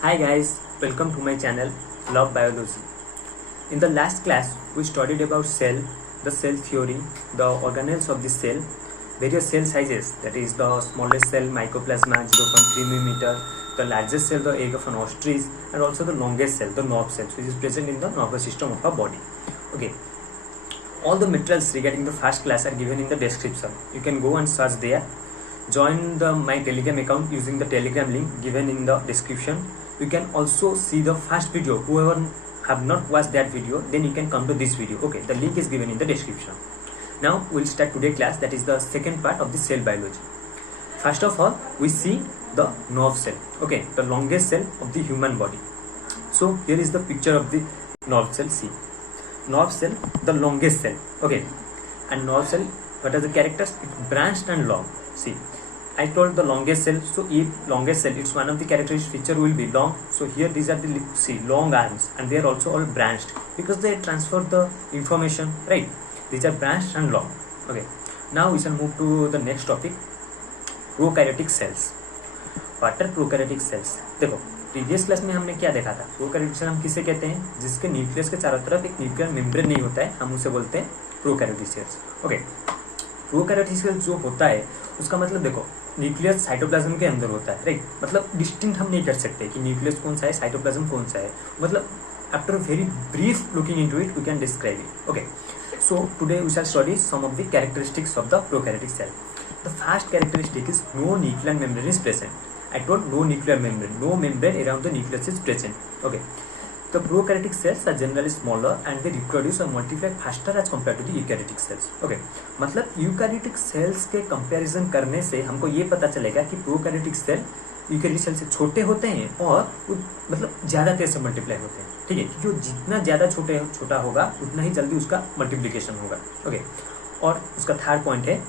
Hi guys, welcome to my channel Love Biology. In the last class, we studied about cell, the cell theory, the organelles of the cell, various cell sizes, that is the smallest cell mycoplasma 0.3 mm, the largest cell the egg of an ostrich, and also the longest cell the nerve cells which is present in the nervous system of our body. Okay. All the materials regarding the first class are given in the description. You can go and search there. Join my Telegram account using the Telegram link given in the description. You can also see the first video. Whoever have not watched that video, then you can come to this video. Okay, the link is given in the description. Now we'll start today's class, that is the second part of the cell biology. First of all, we see the nerve cell. Okay, the longest cell of the human body. So here is the picture of the nerve cell. See, nerve cell, the longest cell. Okay, and nerve cell, what are the characters? It's branched and long. See, I told the longest cell. So if longest cell, it's one of the characteristic feature will be long. So here these are the long arms, and they are also all branched because they transfer the information, right? These are branched and long. Okay, now we shall move to the next topic, prokaryotic cells. What are prokaryotic cells? देखो, previous class में हमने क्या देखा था? Prokaryotic cell हम किसे कहते हैं? जिसके न्यूक्लियस के चारों तरफ एक न्यूक्लियर मेम्ब्रेन नहीं होता है, हम उसे बोलते हैं prokaryotic cells. Okay, prokaryotic cell जो होता है उसका मतलब देखो, न्यूक्लियस साइटोप्लाज्म के अंदर होता है, राइट? मतलब डिस्टिंक्ट हम नहीं कर सकते कि न्यूक्लियस कौन सा है, साइटोप्लाज्म कौन सा है. मतलब after very brief looking into it we can describe it. Okay, so today we shall study some of the characteristics of the prokaryotic cell. The first characteristic is no nuclear membrane is present. I told no nuclear membrane, no membrane around the nucleus is present. Okay, the prokaryotic cells are generally smaller and they reproduce or multiply faster as compared to the eukaryotic cells. Okay, मतलब eukaryotic cells के comparison करने से हमको ये पता चलेगा कि prokaryotic cell eukaryotic cell से छोटे होते हैं और मतलब ज़्यादा तेज से मल्टीप्लाई होते हैं. ठीक है, क्योंकि वो जितना ज़्यादा छोटा होगा उतना ही जल्दी उसका मल्टीप्लिकेशन होगा. ओके, और उसका थर्ड पॉइंट है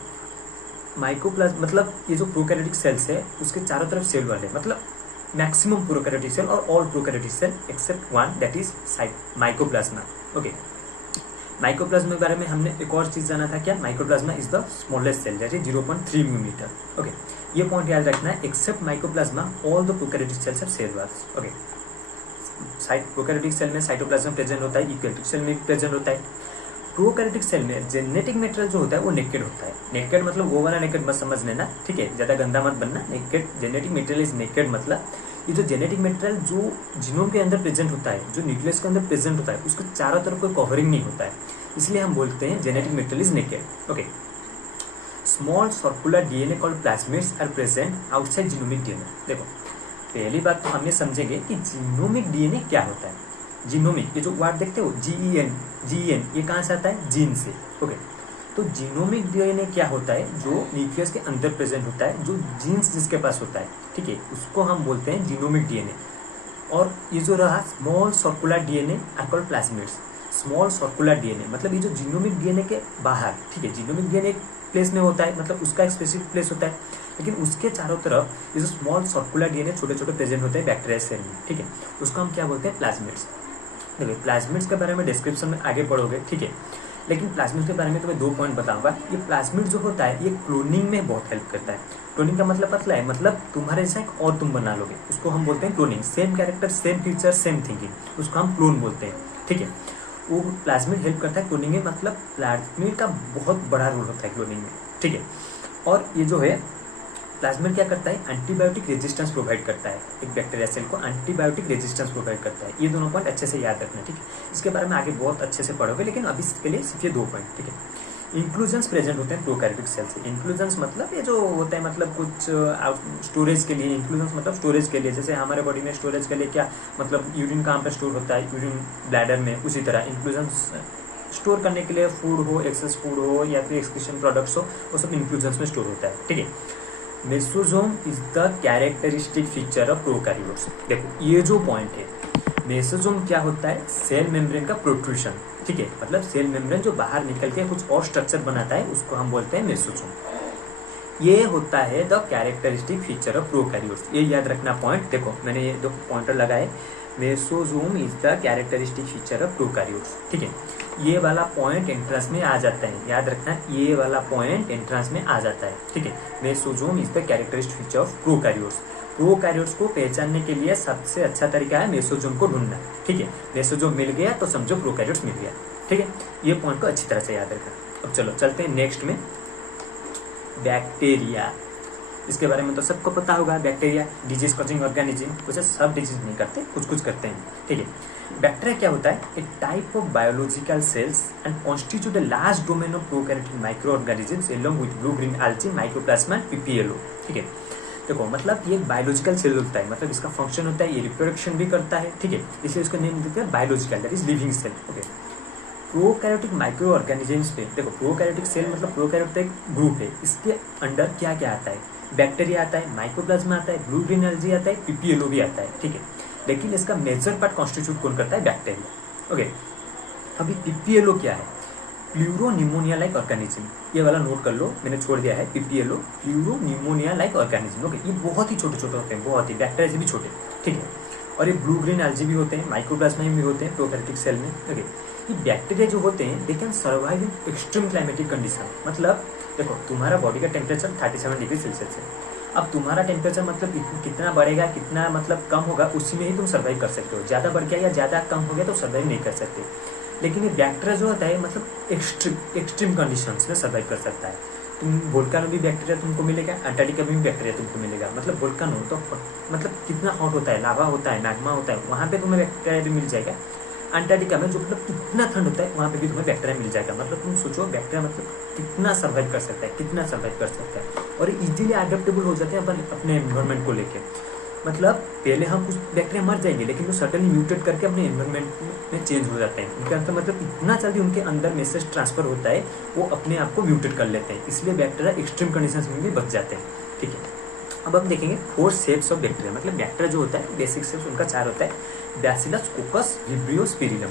माइकोप्लाज्म. मतलब ये जो प्रोकैरियोटिक सेल्स है उसके चारों तरफ सेल वाले, मतलब मैक्सिमम प्रोकैरियोटिक सेल और all prokaryotic cell except one, that is mycoplasma. Okay, mycoplasma के बारे में हमने एक और चीज जाना था. क्या? Mycoplasma is the smallest cell, that is 0.3 millimetre. Okay, ये पॉइंट याद रखना है. Except mycoplasma all the prokaryotic cells are cell walls. Okay, prokaryotic cell में साइटोप्लाज्म प्रेजेंट होता है, यूकैरियोटिक सेल में प्रेजेंट होता है. प्रोकैरियोटिक सेल में जेनेटिक मटेरियल जो होता है वो नेकेड होता है. नेकेड मतलब वो वाला नेकेड मत समझ लेना, ठीक है? ज्यादा गंदा मत बनना. Naked, genetic material is naked, मतलब ये जो जेनेटिक मटेरियल जो जीनोम के अंदर प्रेजेंट होता है, जो न्यूक्लियस के अंदर प्रेजेंट होता है, उसको चारों तरफ कोई कवरिंग नहीं होता है, इसलिए हम बोलते हैं genetic material is naked. Okay, small circular DNA called plasmids are present outside genomic DNA. देखो, पहली बात तो हम ये समझेंगे कि जीनोमिक डीएनए क्या होता है. जीनोमिक, ये जो वर्ड देखते हो जीईएन, ये कहाँ से आता है? जीन से. ओके, तो जीनोमिक डीएनए क्या होता है? जो न्यूक्लियस के अंदर प्रेजेंट होता है, जो जीन्स जिसके पास होता है, ठीक है, उसको हम बोलते हैं जीनोमिक डीएनए. और ये जो रहा small circular DNA are called plasmids. Small circular DNA मतलब ये जो जीनोमिक डीएनए के बाहर, ठीक है, जीनोमिक डीएनए एक प्लेस में होता है, मतलब उसका एक स्पेसिफिक प्लेस होता है, लेकिन उसके चारों तरफ ये जो स्मॉल सर्कुलर डीएनए छोटे छोटे प्रेजेंट होते हैं बैक्टीरिया सेल में, ठीक है, उसको हम क्या बोलते हैं? प्लाज्मिड्स. देखिए, प्लाज्मिड्स के बारे में डिस्क्रिप्शन में आगे पढ़ोगे, ठीक है, लेकिन प्लाज्मिड्स के बारे में तो मैं 2 पॉइंट बताऊंगा. ये प्लाज्मिड जो होता है ये क्लोनिंग में बहुत हेल्प करता है. क्लोनिंग का मतलब पतला है, मतलब तुम्हारे जैसा एक और तुम बना लोगे, उसको हम बोलते हैं cloning. Same character, same feature, same thinking, उसको हम क्लोन बोलते हैं. ठीक है, वो प्लाज्मिड हेल्प करता है क्लोनिंग में, मतलब प्लाज्मिड का बहुत बड़ा रोल होता है क्लोनिंग में. ठीक है, और ये जो है प्लाज्मिड क्या करता है? एंटीबायोटिक रेजिस्टेंस प्रोवाइड करता है. एक बैक्टीरिया सेल को एंटीबायोटिक रेजिस्टेंस प्रोवाइड करता है. ये दोनों पॉइंट अच्छे से याद रखना, ठीक है? इसके बारे में आगे बहुत अच्छे से पढ़ोगे, लेकिन अभी इसके लिए सिर्फ ये 2 पॉइंट, ठीक है? इंक्लूजन्स प्रेजेंट होते हैं प्रोकैरियोटिक सेल से. इंक्लूजन्स मतलब ये जो होता है, मतलब कुछ स्टोरेज के लिए. इंक्लूजन्स मतलब स्टोरेज के लिए, जैसे हमारे बॉडी में स्टोरेज के लिए क्या, मतलब यूरिन कहाँ पर स्टोर होता है? यूरिन ब्लैडर में. उसी तरह इंक्लूजन्स स्टोर करने के लिए फूड हो, एक्सेस फूड हो या फिर एक्सक्रीशन प्रोडक्ट्स हो, वो सब इंक्लूजन्स में स्टोर होता है. ठीक है, mesosome is the characteristic feature of prokaryotes. देखो, ये जो पॉइंट है, मेसोसोम क्या होता है? सेल मेम्ब्रेन का प्रोट्रूशन. ठीक है, मतलब सेल मेम्ब्रेन जो बाहर निकल के कुछ और स्ट्रक्चर बनाता है, उसको हम बोलते हैं मेसोसोम. ये होता है the characteristic feature of prokaryotes. ये याद रखना पॉइंट. देखो, मैंने ये 2 पॉइंटर लगाए. Mesosome is the characteristic feature of prokaryotes. ठीक है, ये वाला पॉइंट एंट्रेंस में आ जाता है, याद रखना ये वाला पॉइंट एंट्रेंस में आ जाता है, ठीक है। Mesosome is the characteristic feature of prokaryotes. Prokaryotes को पहचानने के लिए सबसे अच्छा तरीका है मेसोजोम को ढूंढना, ठीक है। मेसोजोम मिल गया तो समझो प्रोकैरियोट्स मिल गया, ठीक है। ये पॉइंट को अच्छी तरह से याद रखना। अब चलो चलते हैं नेक्स्ट में, बैक्टीरिया। इसके बारे में तो सबको पता होगा, बैक्टीरिया डिजीज कॉजिंग ऑर्गेनिज्म, वैसे सब डिजीज नहीं करते, कुछ कुछ करते हैं, ठीक है। बैक्टीरिया क्या होता है? A type of biological cells and constitute a large domain of prokaryotic microorganisms along with blue green algae, microplasma, PPLO, ठीक है। देखो मतलब ये एक बायोलॉजिकल सेल होता है, मतलब इसका फंक्शन होता है ये रिप्रोडक्शन भी करता है, ठीक है, इसलिए इसका नेम देते हैं biological, that is living cell, okay. Prokaryotic microorganisms पे देखो, प्रोकैरियोटिक सेल मतलब प्रोकैरियोटिक एक ग्रुप है, इसके अंडर क्या क्या आता है? बैक्टीरिया आता है, माइक्रोप्लाज्मा आता है, ब्लू ग्रीन एल्गी आता है, पीपीएलओ भी आता है, ठीक है। लेकिन इसका मेजर पार्ट कॉन्स्टिट्यूट कौन करता है? Bacteria, okay. अभी पीपीएलओ क्या है? प्लूरोनिमोनिया लाइक ऑर्गेनिज्म, ये वाला नोट कर लो, मैंने छोड़ दिया है, PPLO pleuropneumonia like organism, okay. ये बहुत ही छोटे छोटे होते हैं, बहुत ही, बैक्टीरिया से भी छोटे, ठीक है। और ये ब्लू ग्रीन एल्गी भी होते हैं, माइक्रोप्लाज्मा भी होते हैं प्रोकैरियोटिक सेल में, ओके। ये बैक्टीरिया जो होते हैं they can survive in extreme climatic condition, मतलब देखो तुम्हारा बॉडी का टेम्परेचर 37 डिग्री सेल्सियस है, अब तुम्हारा टेम्परेचर मतलब कितना बढ़ेगा, कितना मतलब कम होगा, उसी में ही तुम सर्वाइव कर सकते हो। ज़्यादा बढ़ गया या ज़्यादा कम हो गया तो सर्वाइव नहीं कर सकते। लेकिन ये बैक्टीरिया जो होता है मतलब एक्सट्रीम कंडीशंस में सर्वाइव कर सकता है। तुम वोल्कानो भी बैक्टीरिया तुमको मिलेगा, अंटार्कटिका में भी बैक्टीरिया तुमको मिलेगा। मतलब वोल्कानो तो मतलब कितना हॉट होता है, लावा होता है, मैग्मा होता है, वहाँ पे तुम्हें बैक्टीरिया भी मिल जाएगा। अंटार्कटिका में जो मतलब कितना ठंड होता है वहाँ पे भी तुम्हें बैक्टीरिया मिल जाएगा। मतलब तुम सोचो बैक्टीरिया मतलब कितना सर्वाइव कर सकता है, कितना सर्वाइव कर सकता है, और इजीली अडेप्टेबल हो जाते हैं अपने एनवायरनमेंट को लेके। मतलब पहले हम कुछ बैक्टीरिया मर जाएंगे लेकिन वो सडनली म्यूटेट करके अपने एनवायरनमेंट में चेंज हो जाते हैं। उनके अंदर मतलब इतना जल्दी उनके अंदर मैसेज ट्रांसफर होता है, वो अपने आप को म्यूटेट कर लेते हैं, इसलिए बैक्टीरिया एक्सट्रीम कंडीशंस में भी बच जाते हैं, ठीक है। अब हम देखेंगे 4 शेप्स ऑफ बैक्टीरिया। मतलब बैक्टीरिया जो होता है बेसिक शेप्स उनका 4 होता है, बैसिलस, कोकस, विब्रियो, स्पिरिलम।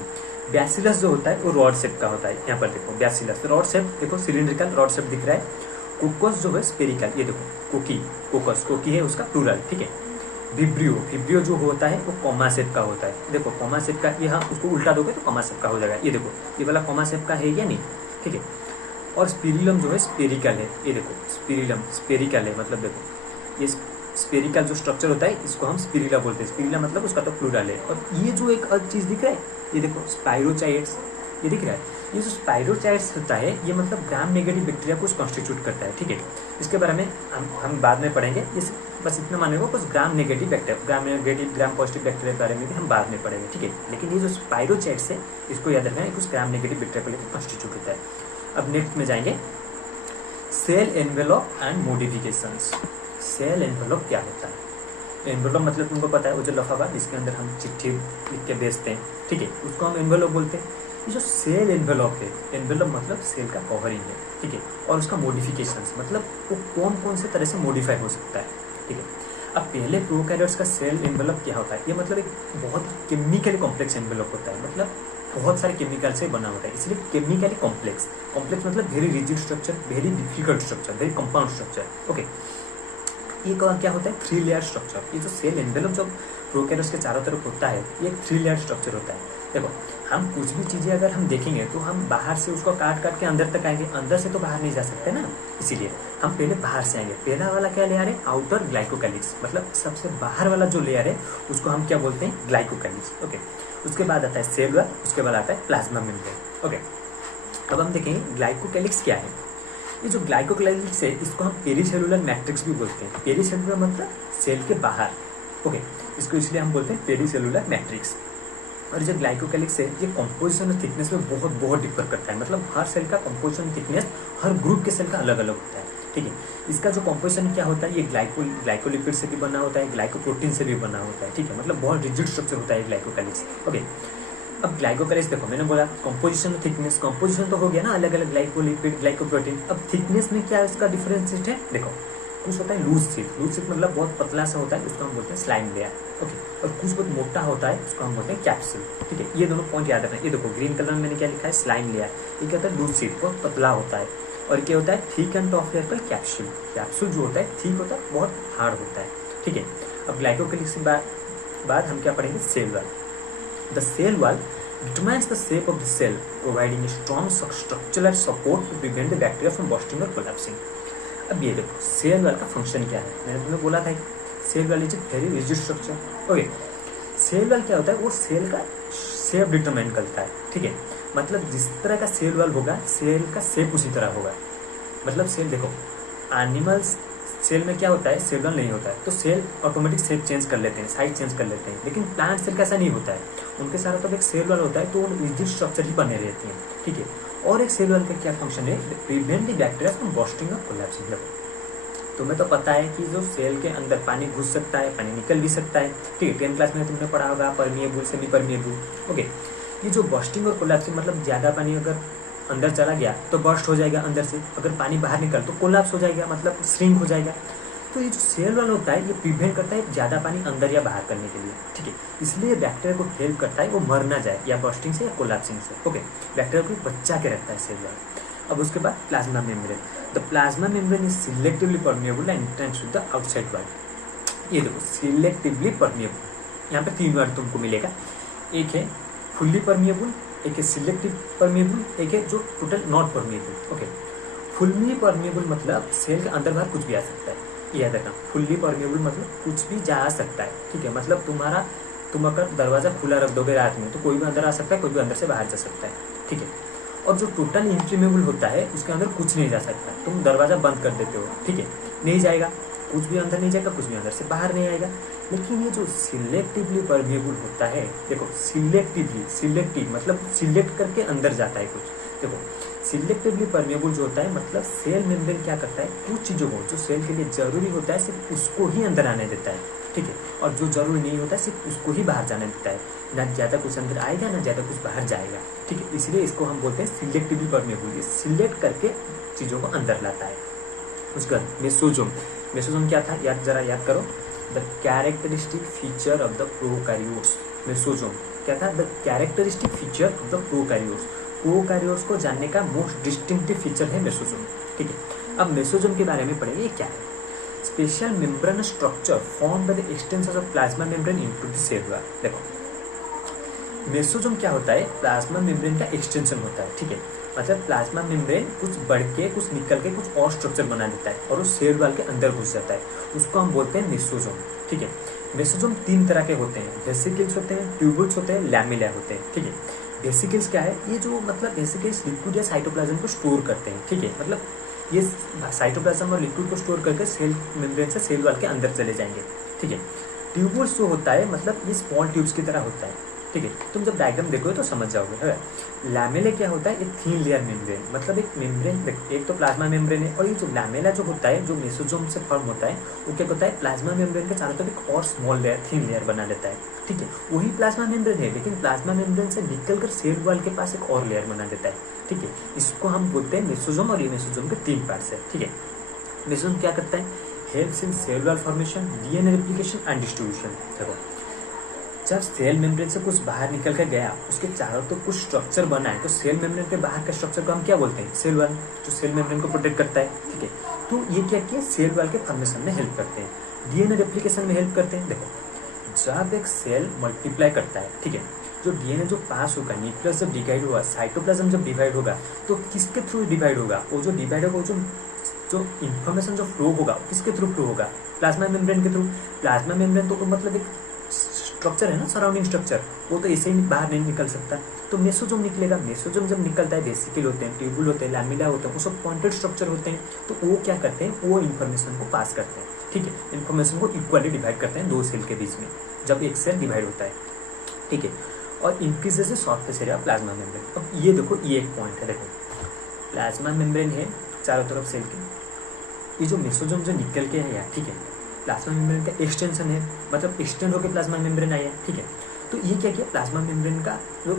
बैसिलस जो होता है वो रॉड शेप का होता है, यहाँ पर देखो बैसिलस रॉड शेप, देखो सिलिंड्रिकल रॉड शेप दिख रहा है। कोकस जो है स्पेरिकल, ये देखो कोकी, कोकस कोकी है उसका प्लूरल, ठीक है। विब्रियो, विब्रियो जो होता है वो कॉमा शेप का होता है, देखो कॉमा शेप का, ये हाँ उसको उल्टा दोगे तो कॉमा शेप का हो जाएगा, ये देखो ये वाला कॉमा शेप का है या नहीं, ठीक है। और स्पिरिलम जो है स्पेरिकल है, ये देखो स्पिरिलम स्पेरिकल है, मतलब देखो ये स्पेरिकल जो स्ट्रक्चर होता है इसको हम स्पिरिला बोलते हैं, स्पिरिला मतलब उसका तो प्लूरल है। और ये जो एक अलग चीज दिख रहा है, ये देखो स्पाइरोचाइट्स, ये दिख रहा है, ये जो स्पाइरोचाइट्स होता है ये मतलब ग्राम नेगेटिव बैक्टीरिया को कॉन्स्टिट्यूट करता है, ठीक है। इसके बारे में हम बाद में पढ़ेंगे, इस बस इतना मानेगा कुछ gram negative bacteria, gram negative gram positive bacteria के बारे में भी हम बाद में पढ़ेंगे, ठीक है। लेकिन ये जो स्पाइरोचाइट्स है इसको याद रखना है, कुछ ग्राम नेगेटिव बैक्टीरिया को लेकर कॉन्स्टिट्यूट होता है। अब नेक्स्ट में जाएंगे cell envelope and modifications. Cell envelope क्या होता है? एनवेलप मतलब तुमको पता है वो जो लिफाफा जिसके अंदर हम चिट्ठी लिख के भेजते हैं, ठीक है, उसको हम एनवेलप बोलते हैं। ये जो सेल एनवेलप है, एनवेलप मतलब सेल का कवरिंग है, ठीक है। और उसका मॉडिफिकेशंस मतलब वो कौन कौन से तरह से मॉडिफाई हो सकता है, ठीक है। अब पहले प्रोकैरियोट्स का सेल एनवेलप क्या होता है? ये मतलब एक बहुत केमिकली कॉम्प्लेक्स एनवेलप होता है, मतलब बहुत सारे केमिकल से बना होता है, इसलिए केमिकली कॉम्प्लेक्स। कॉम्प्लेक्स मतलब very rigid structure, very difficult structure, very compound structure, okay. ये क्या होता है? 3 लेयर स्ट्रक्चर। ये जो सेल एनवेलप जो प्रोकैरियोट्स के चारों तरफ होता है ये एक 3 लेयर स्ट्रक्चर होता है। देखो हम कुछ भी चीज़ें अगर हम देखेंगे तो हम बाहर से उसको काट काट के अंदर तक आएंगे, अंदर से तो बाहर नहीं जा सकते ना, इसीलिए हम पहले बाहर से आएंगे। पहला वाला क्या लेयर है? आउटर ग्लाइकोकैलिक्स, मतलब सबसे बाहर वाला जो लेयर है उसको हम क्या बोलते हैं? Glycocalyx, okay. उसके बाद आता है सेल वॉल, उसके बाद आता है प्लाज्मा मेम्ब्रेन, ओके। अब हम देखेंगे ग्लाइकोकैलिक्स क्या है। ये जो ग्लाइकोकैलिक्स है इसको हम पेरीसेलुलर मैट्रिक्स भी बोलते हैं। पेरीसेलुलर मतलब सेल के बाहर, ओके, इसको इसलिए हम बोलते हैं पेरीसेलुलर मैट्रिक्स। और जो ग्लाइकोकैलिक्स है ये कंपोजिशन और थिकनेस में बहुत बहुत डिफर करता है, मतलब हर सेल का कंपोजिशन थिकनेस हर ग्रुप के सेल का अलग अलग होता है, ठीक है। इसका जो कंपोजिशन क्या होता है ये ग्लाइकोलिपिड से भी बना होता है, ग्लाइकोप्रोटीन से भी बना होता है, ठीक है, मतलब बहुत रिजिड स्ट्रक्चर होता है ग्लाइकोकैलिक्स, ओके। अब ग्लाइकोकैलिक्स देखो मैंने बोला कंपोजिशन और थिकनेस, कंपोजिशन तो हो गया ना अलग अलग ग्लाइकोलिपिड ग्लाइकोप्रोटीन। अब थिकनेस में क्या इसका डिफरेंशिएट है? देखो कुछ होता है लूज शीट मतलब बहुत पतला सा होता है, उसको हम बोलते हैं स्लाइम लेयर, ओके। और कुछ बहुत मोटा होता है उसको हम बोलते हैं कैप्सूल, ठीक है। ये दोनों पॉइंट याद रखना। ये देखो ग्रीन कलर में मैंने क्या लिखा है? Slime layer. ये क्या होता है? लूज शीट, बहुत पतला होता है। और क्या होता है? थिक एंड टॉफ लेयर पर कैप्सूल। कैप्सूल जो होता है थिक होता है, बहुत हार्ड होता है, ठीक है। अब ग्लाइकोकैलिक्स के बाद हम क्या पढ़ेंगे? Cell wall. The cell wall determines the shape of the cell, providing a strong structural support to prevent the bacteria from bursting or collapsing. अब ये देखो सेल वॉल का फंक्शन क्या है, मैंने तुम्हें बोला था cell wall is very rigid structure. Okay, cell wall क्या होता है, वो सेल का शेप डिटरमाइन करता है, ठीक है। मतलब जिस तरह का सेल वॉल होगा, सेल का शेप उसी तरह होगा। मतलब सेल देखो, एनिमल्स सेल में क्या होता है, सेल वॉल नहीं होता है, तो सेल ऑटोमेटिक शेप चेंज कर लेते हैं, साइज चेंज कर लेते हैं। लेकिन प्लांट सेल का ऐसा नहीं होता है, उनके सारा तो एक सेल वॉल होता है, तो रिजिड स्ट्रक्चर ही बने रहती हैं, ठीक है। और एक सेल वॉल का क्या फंक्शन है, prevent the bacteria from bursting और कोलैप्सिंग। तुम्हें तो पता है कि जो सेल के अंदर पानी घुस सकता है, पानी निकल भी सकता है, ठीक है। 10th क्लास में तुमने पढ़ा होगा परमिएबल सेमी परमिएबल। ओके, ये जो बर्स्टिंग और कोलैप्सिंग मतलब ज़्यादा पानी अगर अंदर चला गया तो बर्स्ट हो जाएगा अंदर से, अगर पानी बाहर निकल तो कोलैप्स हो जाएगा, मतलब श्रिंक हो जाएगा। तो ये जो सेल वॉल होता है ये प्रिवेंट करता है ज़्यादा पानी अंदर या बाहर करने के लिए, ठीक है। इसलिए बैक्टीरिया को हेल्प करता है वो मर ना जाए या बर्स्टिंग से या कोलैप्सिंग से। ओके, बैक्टीरिया को बचा के रखता है सेल वॉल। अब उसके बाद plasma membrane. The plasma membrane is selectively permeable and intense with the outside world. ये देखो सिलेक्टिवली परमिएबल, यहाँ पे 3 वर्ड तुमको मिलेगा, एक है फुल्ली परमिएबल, एक है सिलेक्टिव परमिएबल, एक है जो total not permeable. Okay, fully permeable मतलब सेल के अंदर बाहर कुछ भी आ सकता है, याद रखना। फुल्ली परमिएबल मतलब कुछ भी जा सकता है, ठीक है। मतलब तुम अगर दरवाजा खुला रख दोगे रात में तो कोई भी अंदर आ सकता है, कोई भी अंदर से बाहर जा सकता है, ठीक है। और जो टोटल इम्प्रीमेबल होता है उसके अंदर कुछ नहीं जा सकता, तुम दरवाजा बंद कर देते हो, ठीक है, नहीं जाएगा, कुछ भी अंदर नहीं जाएगा, कुछ भी अंदर से बाहर नहीं आएगा। लेकिन ये जो सिलेक्टिवली परमिएबल होता है, देखो सिलेक्टिव मतलब सिलेक्ट करके अंदर जाता है कुछ। देखो सिलेक्टिवली परमिएबल जो होता है मतलब सेल मेम्ब्रेन क्या करता है, कुछ चीज़ों को जो सेल के लिए जरूरी होता है सिर्फ उसको ही अंदर आने देता है, ठीक है। और जो जरूरी नहीं होता है सिर्फ उसको ही बाहर जाने देता है, ना ज़्यादा कुछ अंदर आएगा ना ज़्यादा कुछ बाहर जाएगा, ठीक है। इसलिए इसको हम बोलते हैं सिलेक्टिवली परमिएबल, ये सिलेक्ट करके चीज़ों को अंदर लाता है। उसके बाद मेसोजोम। मेसोजोम क्या था, जरा याद करो, the characteristic feature of the prokaryotes. Mesosome क्या था, the characteristic feature of the prokaryotes. Prokaryotes को जानने का मोस्ट डिस्टिंक्टिव फीचर है मेसोजोम, ठीक है। अब मेसोजोम के बारे में पढ़ेंगे, क्या है। Special membrane structure form by the extension of plasma membrane into the cell wall. देखो मेसोजोम क्या होता है, प्लाज्मा मेम्ब्रेन का एक्सटेंशन होता है, ठीक है। मतलब प्लाज्मा मेम्ब्रेन कुछ बढ़ के कुछ निकल के कुछ और स्ट्रक्चर बना देता है और वो सेल वॉल के अंदर घुस जाता है, उसको हम बोलते हैं मेसोजोम, ठीक है। मेसोजोम 3 तरह के होते हैं, वेसिकल्स होते हैं, ट्यूबुल्स होते हैं, लैमेला होते हैं, ठीक है। वेसिकल्स क्या है, ये जो मतलब वेसिकल्स लिक्विड या साइटोप्लाज्म को स्टोर करते हैं, ठीक है। मतलब ये साइटोप्लाज्म और लिक्विड को स्टोर करके सेल मेम्ब्रेन से सेल वॉल के अंदर चले जाएंगे, ठीक है। ट्यूबुल्स जो होता है मतलब ये स्मॉल ट्यूब्स की तरह होता है, ठीक है। तुम जब डायग्राम देखोगे तो समझ जाओगे, है। लैमेला क्या होता है, एक थीन लेयर मेम्ब्रेन, मतलब एक मेम्ब्रेन, एक तो प्लाज्मा मेम्ब्रेन है, और ये जो लैमेला जो होता है जो मेसोजोम से फॉर्म होता है वो क्या होता है, प्लाज्मा मेम्ब्रेन के चारों तरफ एक और स्मॉल लेयर थीन लेयर बना देता है, ठीक है। वही प्लाज्मा मेम्ब्रेन है, लेकिन प्लाज्मा मेम्ब्रेन से निकलकर सेल वॉल के पास एक और लेयर बना देता है, ठीक है। इसको हम बोलते हैं मेसोजोम, और ये मेसोजोम के 3 पार्ट्स है, ठीक है। मेसोजोम क्या करता है, helps in cell wall formation, DNA replication and distribution. देखो जब सेल मेम्ब्रेन से कुछ बाहर निकल कर गया, उसके चारों तो कुछ स्ट्रक्चर बना है, तो सेल मेम्ब्रेन के बाहर के स्ट्रक्चर को हम क्या बोलते हैं, सेल वॉल, जो सेल मेम्ब्रेन को प्रोटेक्ट करता है, ठीक है। तो ये क्या किया, सेल वॉल के फॉर्मेशन में हेल्प करते हैं, डीएनए रेप्लिकेशन में हेल्प करते हैं। देखो जब एक सेल मल्टीप्लाई करता है, ठीक है, जो डीएनए जो पास होगा, न्यूक्लियस जब डिवाइड होगा, साइटोप्लाज्म जब डिवाइड होगा, तो किसके थ्रू डिवाइड होगा, वो जो डिवाइड होगा, जो इन्फॉर्मेशन जो फ्लो होगा किसके थ्रू फ्लो होगा, प्लाज्मा मेम्ब्रेन के थ्रू। प्लाज्मा मेम्ब्रेन तो मतलब एक स्ट्रक्चर है ना, सराउंडिंग स्ट्रक्चर, वो तो ऐसे ही बाहर नहीं निकल सकता, तो मेसोजोम निकलेगा। मेसोजोम जब निकलता है, वेसिकल होते हैं, ट्यूबुल होते हैं, लैमेला होते हैं, वो सब पॉइंटेड स्ट्रक्चर होते हैं, तो वो क्या करते हैं, वो इन्फॉर्मेशन को पास करते हैं, ठीक है। इन्फॉर्मेशन को इक्वली डिवाइड करते हैं 2 सेल के बीच में, जब एक सेल डिवाइड होता है, ठीक है। और increases the surface area plasma membrane. अब ये देखो, ये एक पॉइंट है, देखो प्लाज्मा मेम्ब्रेन है चारों तरफ सेल के, ये जो मेसोजोम जो निकल के है यार, ठीक है, प्लाज्मा मेम्ब्रेन का एक्सटेंशन है, मतलब एक्सटेंड होकर प्लाज्मा मेम्ब्रेन आया, ठीक है। तो ये क्या किया, प्लाज्मा मेम्ब्रेन का जो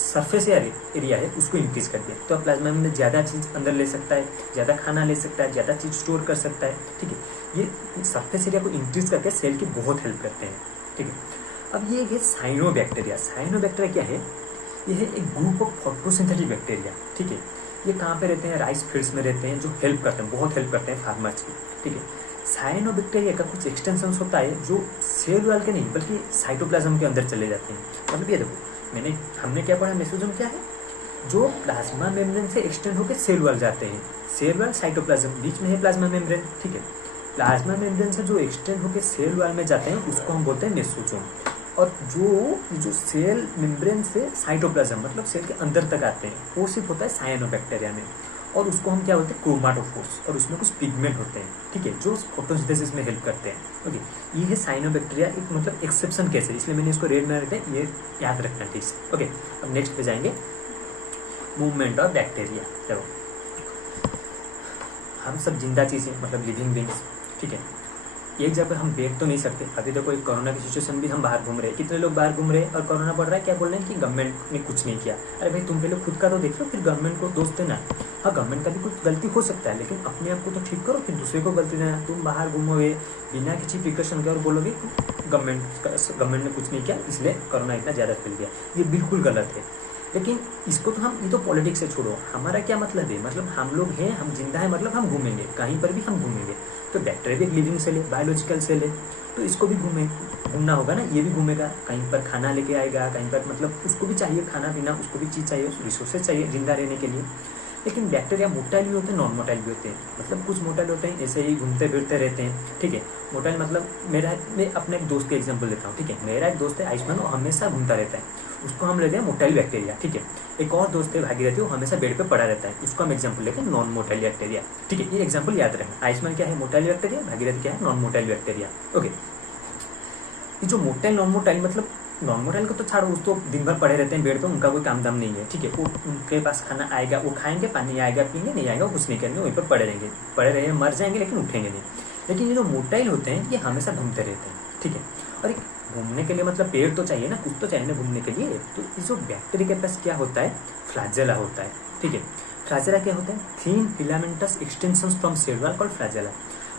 सरफेस एरिया है उसको इंक्रीज कर दिया, तो अब प्लाज्मा मेम्ब्रेन ज़्यादा चीज़ अंदर ले सकता है, ज़्यादा खाना ले सकता है, ज़्यादा चीज़ स्टोर कर सकता है, ठीक है। ये सरफेस एरिया को इंक्रीज करके सेल की बहुत हेल्प करते हैं, ठीक है। अब ये है साइनोबैक्टीरिया। साइनोबैक्टीरिया क्या है, ये है एक ग्रुप ऑफ फोटोसिंथेटिक बैक्टीरिया, ठीक है। ये कहाँ पे रहते हैं, राइस फील्ड्स में रहते हैं, जो हेल्प करते हैं, बहुत हेल्प करते हैं फार्मर्स की, ठीक है। साइनोबैक्टीरिया का कुछ एक्सटेंशन होता है जो सेल वॉल के नहीं बल्कि साइटोप्लाज्म के अंदर चले जाते हैं। मतलब ये देखो हमने क्या पढ़ा, मेसोजोम क्या है, जो प्लाज्मा मेम्ब्रेन से एक्सटेंड होकर सेल वॉल जाते हैं। सेल वॉल साइटोप्लाज्म, बीच में है प्लाज्मा मेम्ब्रेन, ठीक है। प्लाज्मा मेम्ब्रेन से जो एक्सटेंड होकर सेल वॉल में जाते हैं उसको हम बोलते हैं मेसोजोम। और जो सेल मेम्ब्रेन से साइटोप्लाज्म मतलब सेल के अंदर तक आते हैं वो सिर्फ होता है साइनोबैक्टीरिया में, और उसको हम क्या बोलते हैं, क्रोमाटोफोर्स, और उसमें कुछ पिगमेंट होते हैं, ठीक है, जो फोटोसिंथेसिस में हेल्प करते हैं। ओके, ये है साइनोबैक्टीरिया, एक मतलब एक्सेप्शन केस है, इसलिए मैंने इसको रेड में रखा है, ये याद रखना ठीक। ओके, अब नेक्स्ट पे जाएंगे, मूवमेंट ऑफ बैक्टीरिया। चलो, हम सब जिंदा चीज़ें मतलब लिविंग बींग्स, ठीक है, एक जगह हम बैठ तो नहीं सकते। अभी देखो एक कोरोना की सिचुएशन भी, हम बाहर घूम रहे हैं, कितने लोग बाहर घूम रहे हैं और कोरोना बढ़ रहा है, क्या बोल रहे हैं कि गवर्नमेंट ने कुछ नहीं किया। अरे भाई तुम पहले खुद का तो देख लो, फिर गवर्नमेंट को दोष देना। हाँ, गवर्नमेंट का भी कुछ गलती हो सकता है, लेकिन अपने आप को तो ठीक करो, फिर दूसरे को गलती देना। तुम बाहर घूमोगे बिना किसी प्रिकॉशन के और बोलोगे गवर्नमेंट ने कुछ नहीं किया इसलिए कोरोना इतना ज़्यादा फैल गया, ये बिल्कुल गलत है। लेकिन इसको तो हम, ये तो पॉलिटिक्स से छोड़ो, हमारा क्या मतलब है, मतलब हम लोग हैं, हम जिंदा है, मतलब हम घूमेंगे, कहीं पर भी हम घूमेंगे। तो बैक्टीरिया भी एक लिविंग सेल है, बायोलॉजिकल सेल है, तो इसको भी घूमना होगा ना, ये भी घूमेगा, कहीं पर खाना लेके आएगा, कहीं पर मतलब उसको भी चाहिए खाना पीना, उसको भी चीज़ चाहिए, रिसोर्सेज चाहिए जिंदा रहने के लिए। लेकिन बैक्टीरिया मोटाइल भी होते हैं, नॉन मोटाइल भी होते हैं। मतलब कुछ मोटाइल होते हैं ऐसे ही घूमते फिरते रहते हैं, ठीक है। मोटाइल मतलब मैं अपने एक दोस्त के एग्जांपल देता हूँ, ठीक है। मेरा एक दोस्त है आयुष्मान, वो हमेशा घूमता रहता है, उसको हम लेते हैं मोटाइल बैक्टीरिया, ठीक है। एक और दोस्त है भागीरथी, वो हमेशा बेड पे पड़ा रहता है, उसको हम एग्जांपल लेते हैं नॉन मोटाइल बैक्टीरिया, ठीक है। ये एग्जांपल याद रखना, आयुष्मान क्या है, मोटाइल बैक्टीरिया, भागीरथी क्या है, नॉन मोटाइल बैक्टीरिया। ओके, ये जो मोटाइल नॉन मोटाइल, मतलब नॉन मोटाइल को तो छाड़ो, उस तो दिन भर पड़े रहते हैं बेड पे, उनका कोई काम दाम नहीं है, ठीक है। वो उनके पास खाना आएगा वो खाएंगे, पानी आएगा पीएंगे, नहीं आएगा वो कुछ नहीं करेंगे, वहीं पर पड़े रहेंगे, मर जाएंगे लेकिन उठेंगे नहीं। लेकिन ये जो मोटाइल होते हैं ये हमेशा घूमते रहते हैं, ठीक है। और एक घूमने के लिए मतलब पेड़ तो चाहिए ना, कुछ तो चाहिए ना घूमने के लिए। तो इस जो बैक्टीरिया के पास क्या होता है, फ्लैजेला होता है, ठीक है। फ्लैजेला क्या होता है, thin filamentous extensions from cell wall called flagella.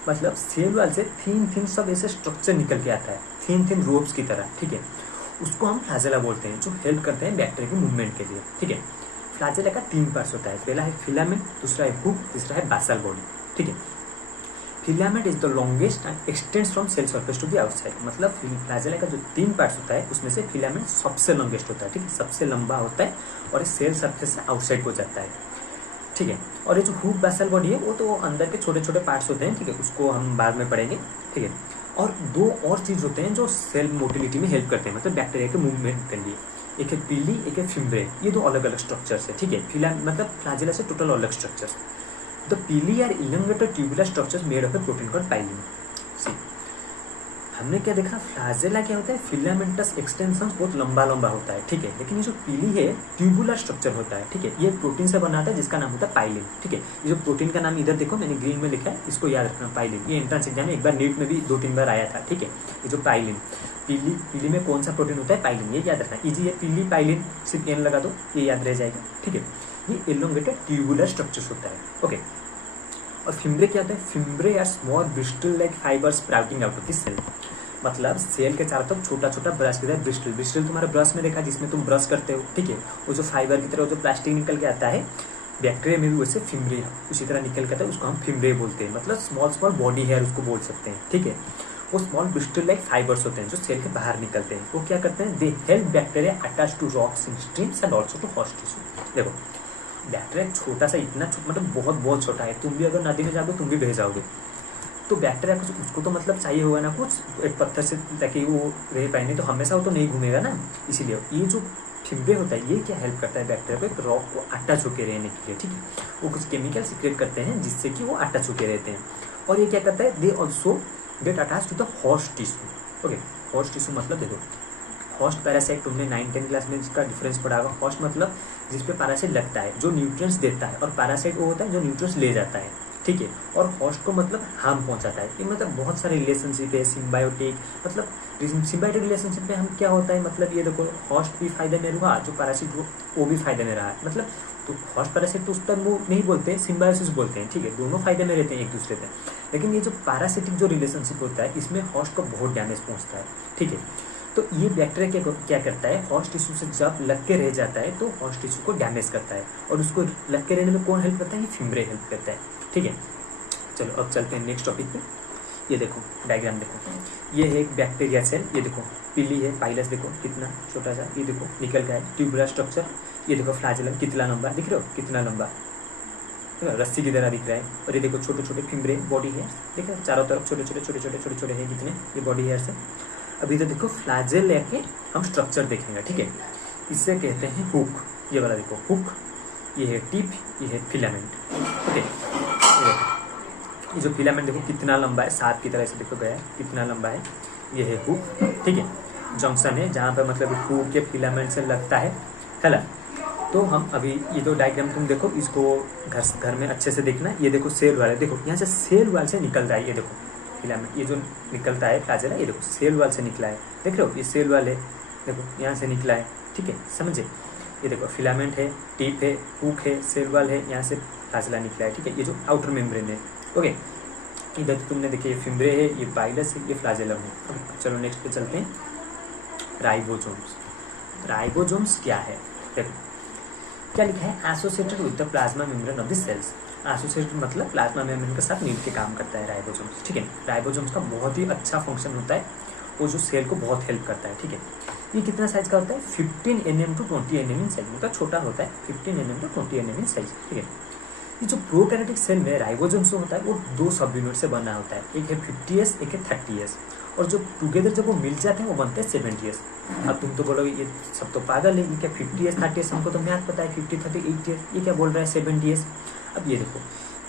मतलब सेल वॉल से थीन सब ऐसे स्ट्रक्चर निकल के आता है, थीन रोप्स की तरह, ठीक है। उसको हम फ्लैजेला बोलते हैं, जो हेल्प करते हैं बैक्टीरिया के मूवमेंट के लिए, ठीक है। फ्लैजेला का 3 पार्ट्स होता है, पहला है फिलामेंट, दूसरा है हुक, तीसरा है बासल बॉडी, ठीक है। Filament is the longest and extends from cell surface to the outside. मतलब फ्लैजेला का जो 3 पार्ट्स होता है उसमें से फिलामेंट सबसे लॉन्गेस्ट होता है, ठीक है, सबसे लंबा होता है और इस सेल सरफेस से आउटसाइड को जाता है, ठीक है। और ये जो हुक बासल बॉडी है वो तो अंदर के छोटे छोटे पार्ट्स होते हैं, ठीक है, उसको हम बाद में पढ़ेंगे, ठीक है। और 2 और चीज़ होते हैं जो सेल मोटिलिटी में हेल्प करते हैं, मतलब बैक्टीरिया के मूवमेंट के लिए, एक है पीली, एक है फिम्ब्रे। ये 2 अलग अलग स्ट्रक्चर्स है, ठीक है। मतलब फ्लैजेला से टोटल अलग structures. The pili are elongated tubular structures made of a protein called pilin. See, हमने क्या देखा, फ्लैजेला क्या होता है, फिलामेंटस एक्सटेंशन बहुत लंबा होता है, ठीक है। लेकिन ये जो पीली है ट्यूबुलर स्ट्रक्चर होता है, ठीक है, ये प्रोटीन से बना होता है जिसका नाम होता है पाइलिन, ठीक है। ये जो प्रोटीन का नाम इधर देखो मैंने ग्रीन में लिखा है, इसको याद रखना, पाइलिन। ये एंट्रेंस एग्जाम में एक बार नीट में भी 2-3 बार आया था, ठीक है। ये जो पाइलिन, पीली में कौन सा प्रोटीन होता है, पाइलिन, ये याद रखना, इजी है। पीली पाइलिन सिर्फ एन लगा दो, ये याद रह जाएगा, ठीक है। ये एलोंगेटेड ट्यूबुलर स्ट्रक्चर्स होता है, ओके। और फिम्ब्रे क्या होता है, fimbriae are small bristle like fibres sprouting out of the cell. मतलब सेल के चारों तरफ छोटा छोटा ब्रश की तरह ब्रिस्टल तुम्हारा ब्रश में देखा जिसमें तुम ब्रश करते हो, ठीक है। वो जो फाइबर की तरह जो प्लास्टिक निकल के आता है, बैक्टीरिया में भी वैसे फिम्ब्रे उसी तरह निकल के आता है, उसको हम फिम्ब्रे बोलते हैं। मतलब स्मॉल बॉडी हेयर उसको बोल सकते हैं, ठीक है। वो स्मॉल ब्रिस्टल लाइक फाइबर्स होते हैं जो सेल के बाहर निकलते हैं। वो क्या करते हैं, they help bacteria attach to rocks in streams and also to host tissue. देखो बैक्टीरिया छोटा सा, इतना मतलब बहुत छोटा है, तुम भी अगर नदी में जाओगे तुम भी बह जाओगे। तो बैक्टीरिया कुछ उसको तो मतलब चाहिए होगा ना कुछ एक पत्थर से ताकि वो रह पाए, नहीं तो हमेशा वो तो नहीं घूमेगा ना। इसीलिए ये जो फिम्ब्रे होता है ये क्या हेल्प करता है बैक्टीरिया को, एक रॉक को अटैच होकर रहने के लिए, ठीक है। वो कुछ केमिकल सीक्रेट करते हैं जिससे कि वो अटैच होकर रहते हैं। और ये क्या करता है, they also get attach to the host tissue. Okay, host tissue मतलब देखो, होस्ट पैरासाइट तुमने 9-10 क्लास में इसका डिफरेंस पढ़ा होगा। होस्ट मतलब जिस पे पैरासाइट लगता है, जो न्यूट्रिएंट्स देता है, और पैरासाइट वो होता है जो न्यूट्रिएंट्स ले जाता है, ठीक है। और होस्ट को मतलब हार्म पहुंचाता है। ये मतलब बहुत सारे रिलेशनशिप है, सिम्बायोटिक, मतलब सिम्बायोटिक रिलेशनशिप में हम क्या होता है, मतलब ये देखो होस्ट भी फायदे में रहा, जो पैरासाइट वो भी फायदे में रहा है। मतलब तो होस्ट पैरासाइट तो उस टाइम वो नहीं बोलते, सिम्बायोसिस बोलते हैं, ठीक है। दोनों फायदे में रहते हैं एक दूसरे पे। लेकिन ये जो पैरासिटिक जो रिलेशनशिप होता है इसमें होस्ट को बहुत डैमेज पहुंचता है, ठीक है। तो ये बैक्टीरिया क्या करता है, होस्ट टिश्यू से जब लग के रह जाता है तो होस्ट टिश्यू को डैमेज करता है। और उसको लग के रहने में कौन हेल्प करता है, ये फिम्ब्रे हेल्प करता है, ठीक है। चलो अब चलते हैं नेक्स्ट टॉपिक पे। ये देखो डायग्राम देखो, ये है एक बैक्टीरिया सेल, ये देखो पीली है, पाइलस देखो कितना छोटा सा, ये देखो निकल गया है, ट्यूबुलर स्ट्रक्चर, ये देखो फ्लैजेलम कितना लंबा दिख रहे हो, कितना लंबा रस्सी की तरह दिख रहा है, और ये देखो छोटे छोटे फिम्बरे बॉडी हेयर देख रहे हो, चारों तरफ छोटे छोटे छोटे छोटे छोटे छोटे हैं कितने, ये बॉडी हेयर से। अभी तो देखो फ्लैजेल लेके हम स्ट्रक्चर देखेंगे, ठीक है, इससे कहते हैं हुक, ये वाला देखो हुक, ये है टिप, ये है फिलामेंट, ओके। ये जो फिलामेंट देखो कितना लंबा है, सांप की तरह से देखो गया है कितना लंबा है, ये है हुक, ठीक है, जंक्शन है जहाँ पर मतलब हुक के फिलामेंट से लगता है ना। तो हम अभी ये तो डायग्राम तुम देखो, इसको घर में अच्छे से देखना। ये देखो सेल वाल है, देखो यहाँ से सेल वाल से निकलता है, ये देखो फिलामेंट, ये जो निकलता है फ्लैजेला, ये देखो सेल वाल से निकला है, देख रहे हो ये सेल वाल है, देखो यहाँ से निकला है, ठीक है, समझे। ये देखो फिलामेंट है, टिप है, हुक है, सेल वाल है, यहाँ से फ्लैजेला निकला है, ठीक है, ये जो आउटर मेम्ब्रेन है, ओके। इधर तो तुमने देखिए ये फिम्बरे है, ये पाइलस है, ये फ्लैजेलम है। चलो नेक्स्ट पे चलते हैं, राइबोसोम्स। राइबोसोम्स क्या है, देखो क्या लिखा है, associated with the plasma membrane of the cells. Associated मतलब प्लाज्मा मेम्ब्रेन के साथ मिल के काम करता है राइबोसोम्स, ठीक है। राइबोसोम्स का बहुत ही अच्छा फंक्शन होता है, वो जो सेल को बहुत हेल्प करता है, ठीक है। ये कितना साइज का होता है, 15 nm to 20 nm in size, मतलब छोटा होता है, 15 nm to 20 nm in size, ठीक है। ये जो प्रोकैरियोटिक सेल में राइबोसोम्स होता है वो 2 सब यूनिट से बना होता है, एक है 50s, एक है 30s, और जो टुगेदर जब वो मिल जाते हैं वो बनते हैं 70s। अब तुम तो बोलोगे ये सब तो पागल है, ये क्या 50s 30s, हमको तो मैथ पता है 50 30 80s, ये क्या बोल रहा है 70s। अब ये देखो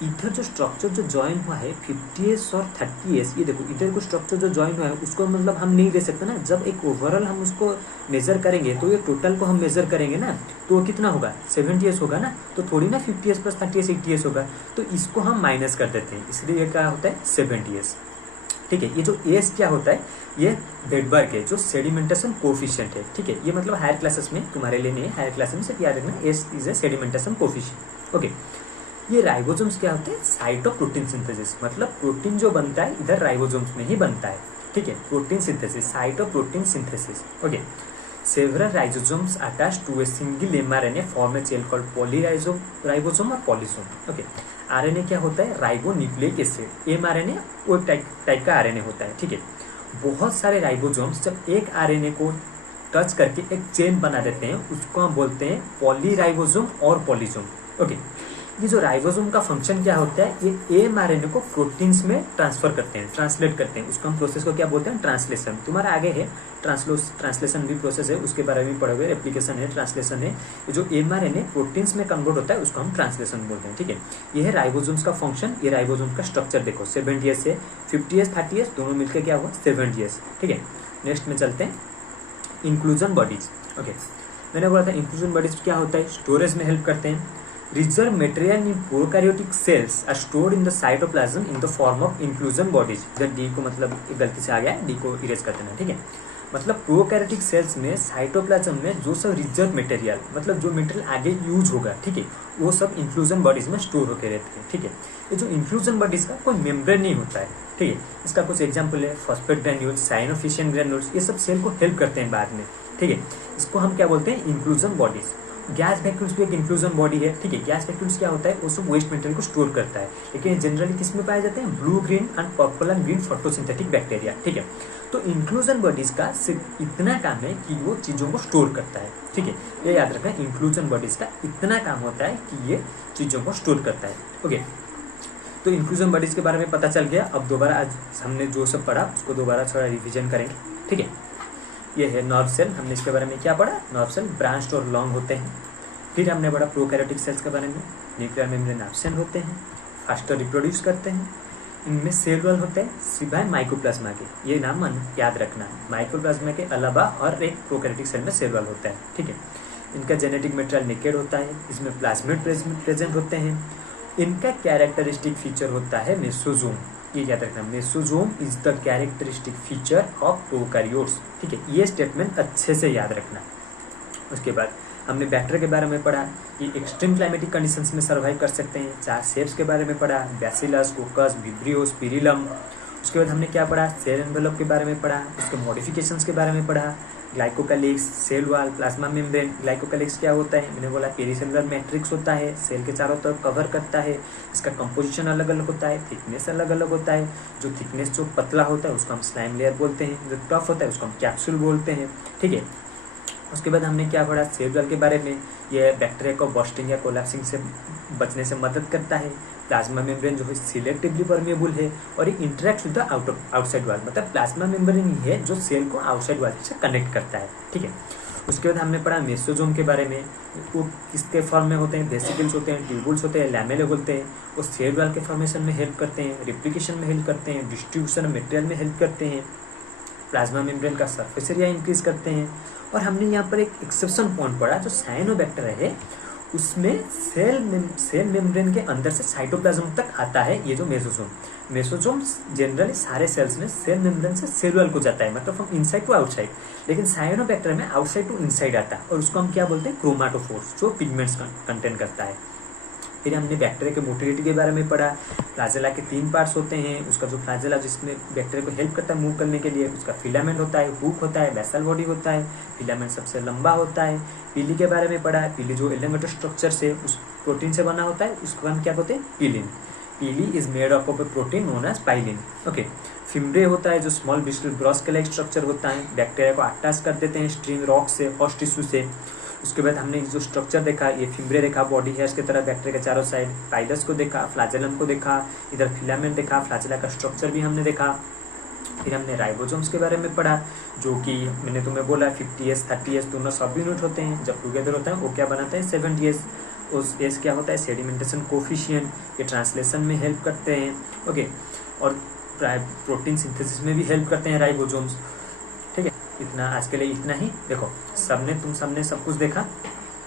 इधर जो स्ट्रक्चर जो ज्वाइन हुआ है 50s और 30s, ये देखो इधर को स्ट्रक्चर जो ज्वाइन हुआ है उसको मतलब हम नहीं दे सकते ना, जब एक ओवरऑल हम उसको मेजर करेंगे तो ये टोटल को हम मेजर करेंगे ना, तो वो कितना होगा 70s होगा ना, तो थोड़ी ना 50s प्लस 30s 80s होगा, तो इसको हम माइनस कर देते हैं, इसलिए ये क्या होता है 70s, ठीक है। ये जो एस क्या होता है, ये वेडबर्ग है जो सेडिमेंटेशन कोफिशिएंट है, ठीक है। ये मतलब हायर क्लासेस में तुम्हारे लिए नहीं है, हायर क्लासेस में सिर्फ याद रखना S is a sedimentation coefficient, okay. ये राइबोसोम्स क्या होते हैं, साइट ऑफ प्रोटीन सिंथेसिस, मतलब प्रोटीन जो बनता है इधर राइबोसोम्स में ही बनता है, ठीक है। Protein synthesis, site of protein synthesis, okay. Several ribosomes attached to a single mRNA form a chain called polyribosome और पॉलीसोम, ओके। आरएनए क्या होता है, राइबोन्यूक्लिक एसिड, एमआरएनए वो टाइप का आरएनए होता है, ठीक है। बहुत सारे राइबोसोम्स जब एक आरएनए को टच करके एक चेन बना देते हैं उसको हम बोलते हैं पॉलीराइबोसोम और पॉलीसोम, ओके। ये जो राइबोसोम का फंक्शन क्या होता है, ये एमआरएनए को प्रोटीन्स में ट्रांसफर करते हैं, ट्रांसलेट करते हैं, उसको हम प्रोसेस को क्या बोलते हैं, ट्रांसलेशन। तुम्हारा आगे है ट्रांसलेशन भी प्रोसेस है, उसके बारे में पढ़ोगे, एप्लीकेशन है, ट्रांसलेशन है। ये जो एमआरएनए प्रोटीन्स में कन्वर्ट होता है उसको हम ट्रांसलेशन बोलते हैं, ठीक है। ये है राइबोसोम्स का फंक्शन। ये राइबोसोम्स का स्ट्रक्चर देखो 70s से 50s 30s दोनों मिलकर क्या हुआ 70s, ठीक है। नेक्स्ट में चलते हैं, इंक्लूजन बॉडीज, ओके। मैंने बोला था इंक्लूजन बॉडीज क्या होता है, स्टोरेज में हेल्प करते हैं। Reserve material in prokaryotic cells are stored in the cytoplasm in the form of inclusion bodies। इधर डी को मतलब गलती से आ गया, डी को इरेज कर देना, ठीक है। मतलब प्रोकैरियोटिक सेल्स में साइटोप्लाज्म में जो सब रिजर्व मटेरियल, मतलब जो मटेरियल आगे यूज होगा, ठीक है, वो सब इंक्लूजन बॉडीज में स्टोर होकर रहते हैं, ठीक है। ये जो इंक्लूजन बॉडीज का कोई मेम्ब्रेन नहीं होता है, ठीक है। इसका कुछ एग्जाम्पल है फॉस्फेट ग्रैन्यूल्स, साइनोफिशियन ग्रैन्यूल्स, ये सब सेल को हेल्प करते हैं बाद में, ठीक है। इसको हम क्या बोलते हैं, इंक्लूजन बॉडीज। गैस वैक्यूल्स भी एक इंक्लूजन बॉडी है, ठीक है। गैस वैक्यूल्स क्या होता है, वो सब वेस्ट मटेरियल को स्टोर करता है, लेकिन जनरली किस में पाए जाते हैं, blue green and purple and green photosynthetic bacteria, ठीक है। तो इंक्लूजन बॉडीज का सिर्फ इतना काम है कि वो चीजों को स्टोर करता है, ठीक है। ये याद रखना, इंक्लूजन बॉडीज का इतना काम होता है कि ये चीजों को स्टोर करता है, ओके। तो इंक्लूजन बॉडीज के बारे में पता चल गया। अब दोबारा आज हमने जो सब पढ़ा उसको दोबारा थोड़ा रिविजन करेंगे, ठीक है। ये है नर्व सेल, हमने इसके बारे में क्या पढ़ा, नर्व सेल ब्रांच्ड और लॉन्ग होते हैं। फिर हमने पढ़ा प्रोकैरियोटिक सेल्स के बारे में, न्यूक्लियर मेम्ब्रेन एब्सेंट होते हैं, फास्टर रिप्रोड्यूस करते हैं, इनमें सेल वॉल होते हैं सिवाय माइकोप्लाज्मा के, ये नाम याद रखना है। माइकोप्लाज्मा के अलावा और एक प्रोकैरियोटिक सेल में सेल वॉल होता है, ठीक है। इनका जेनेटिक मटेरियल नेकेड होता है, इसमें प्लाज्मिड प्रेजेंट होते हैं। इनका कैरेक्टरिस्टिक फीचर होता है मेसोजोम, ये याद रखना, mesosome is the characteristic feature of prokaryotes, ठीक है। ये स्टेटमेंट अच्छे से याद रखना। उसके बाद हमने बैक्टीरिया के बारे में पढ़ा कि एक्सट्रीम क्लाइमेटिक कंडीशंस में सर्वाइव कर सकते हैं। 4 शेप्स के बारे में पढ़ा, बैसिलस, कोकस, विब्रियो, स्पिरिलम। उसके बाद हमने क्या पढ़ा, सेल एनवेलप के बारे में पढ़ा, उसके मॉडिफिकेशंस के बारे में पढ़ा, glycocalyx, cell wall, plasma membrane. Glycocalyx क्या होता है, मैंने बोला पेरिसेलुलर मैट्रिक्स होता है, सेल के चारों तरफ कवर करता है। इसका कंपोजिशन अलग अलग होता है, थिकनेस अलग अलग होता है। जो थिकनेस जो पतला होता है उसको हम स्लाइम लेयर बोलते हैं, जो टफ होता है उसको हम कैप्सूल बोलते हैं। ठीक है, उसके बाद हमने क्या पढ़ा, सेल वॉल के बारे में। ये बैक्टीरिया को बर्स्टिंग या कोलैप्सिंग से बचने से मदद करता है। प्लाज्मा मेम्ब्रेन जो है सिलेक्टिवली परमेबल है और ये interact with the outside wall, मतलब प्लाज्मा मेम्ब्रेन ही है जो सेल को आउटसाइड वॉल से कनेक्ट करता है। ठीक है, उसके बाद हमने पढ़ा मेसोजोम के बारे में। वो किसके फॉर्म में होते हैं, वेसिकल्स होते हैं, ट्यूबुल्स होते हैं, लैमेले होते हैं। वो सेल वॉल के फॉर्मेशन में हेल्प करते हैं, रिप्लिकेशन में हेल्प करते हैं, डिस्ट्रीब्यूशन मटेरियल में हेल्प करते हैं, प्लाज्मा मेम्ब्रेन का सरफेस एरिया इंक्रीज करते हैं। और हमने यहाँ पर एक एक्सेप्शन पॉइंट पढ़ा, जो साइनोबैक्टीरिया है उसमें सेल मेम्ब्रेन के अंदर से साइटोप्लाज्म तक आता है ये जो मेसोजोम जनरली सारे सेल्स में सेल मेम्ब्रेन से सेल वॉल को जाता है, मतलब फ्रॉम इनसाइड टू आउटसाइड। लेकिन साइनोबैक्टीरिया में आउटसाइड टू इनसाइड आता है और उसको हम क्या बोलते हैं, क्रोमाटोफोर्स, जो पिगमेंट्स कंटेन करता है। फिर हमने बैक्टीरिया के मोटिलिटी के बारे में पढ़ा। फ्लैजेला के 3 पार्ट्स होते हैं। उसका जो फ्लैजेला जिसमें बैक्टीरिया को हेल्प करता है मूव करने के लिए, उसका फिलामेंट होता है, हुक होता है, बेसल बॉडी होता है। फिलामेंट सबसे लंबा होता है। पीली के बारे में पढ़ा। पीली जो एलिमेंटल स्ट्रक्चर से उस प्रोटीन से बना होता है उसको हम क्या बोलते हैं, pilin. Pili is made of a protein known as pilin. Okay, fimbriae होता है जो स्मॉल ब्रिस्टल ब्रॉस के लाइक स्ट्रक्चर होता है। बैक्टीरिया को अटैच कर देते हैं स्ट्रिंग रॉक से, होस्ट टिश्यू से। उसके बाद हमने जो स्ट्रक्चर देखा, ये फिम्ब्रे देखा, बॉडी हेयर्स की तरह बैक्टीरिया के चारों साइड। पाइलस को देखा, फ्लैजेलम को देखा, इधर फिलामेंट देखा, फ्लैजेला का स्ट्रक्चर भी हमने देखा। फिर हमने राइबोसोम्स के बारे में पढ़ा, जो कि मैंने तुम्हें बोला 50S 30S दोनों सब यूनिट होते हैं। जब टुगेदर होता है वो क्या बनाते हैं, 70S। उस एस क्या होता है, सेडिमेंटेशन कोफिशिएंट। ये ट्रांसलेशन में हेल्प करते हैं। ओके, और प्रोटीन सिंथेसिस में भी हेल्प करते हैं राइबोसोम्स। ठीक है, इतना आज के लिए इतना ही। देखो तुम सबने सब कुछ देखा,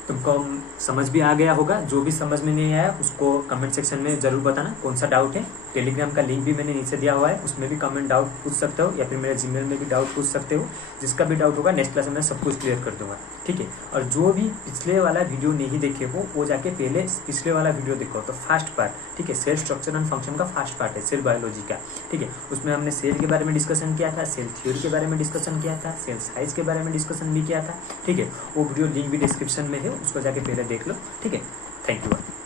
तुमको समझ भी आ गया होगा। जो भी समझ में नहीं आया उसको कमेंट सेक्शन में जरूर बताना, कौन सा डाउट है। टेलीग्राम का लिंक भी मैंने नीचे दिया हुआ है, उसमें भी कमेंट डाउट पूछ सकते हो, या फिर मेरे जीमेल में भी डाउट पूछ सकते हो। जिसका भी डाउट होगा नेक्स्ट क्लास में सब कुछ क्लियर कर दूंगा। ठीक है, और जो भी पिछले वाला वीडियो नहीं देखे हो वो जाके पहले पिछले वाला वीडियो देखो, तो फर्स्ट पार्ट, ठीक है, सेल स्ट्रक्चर एंड फंक्शन का फर्स्ट पार्ट है, सेल बायोलॉजी का। ठीक है, उसमें हमने सेल के बारे में डिस्कशन किया था, सेल थ्योरी के बारे में डिस्कशन किया था, सेल साइज के बारे में डिस्कशन भी किया था। ठीक है, वो वीडियो लिंक भी डिस्क्रिप्शन में है, उसको जाके पहले देख लो। ठीक है, थैंक यू।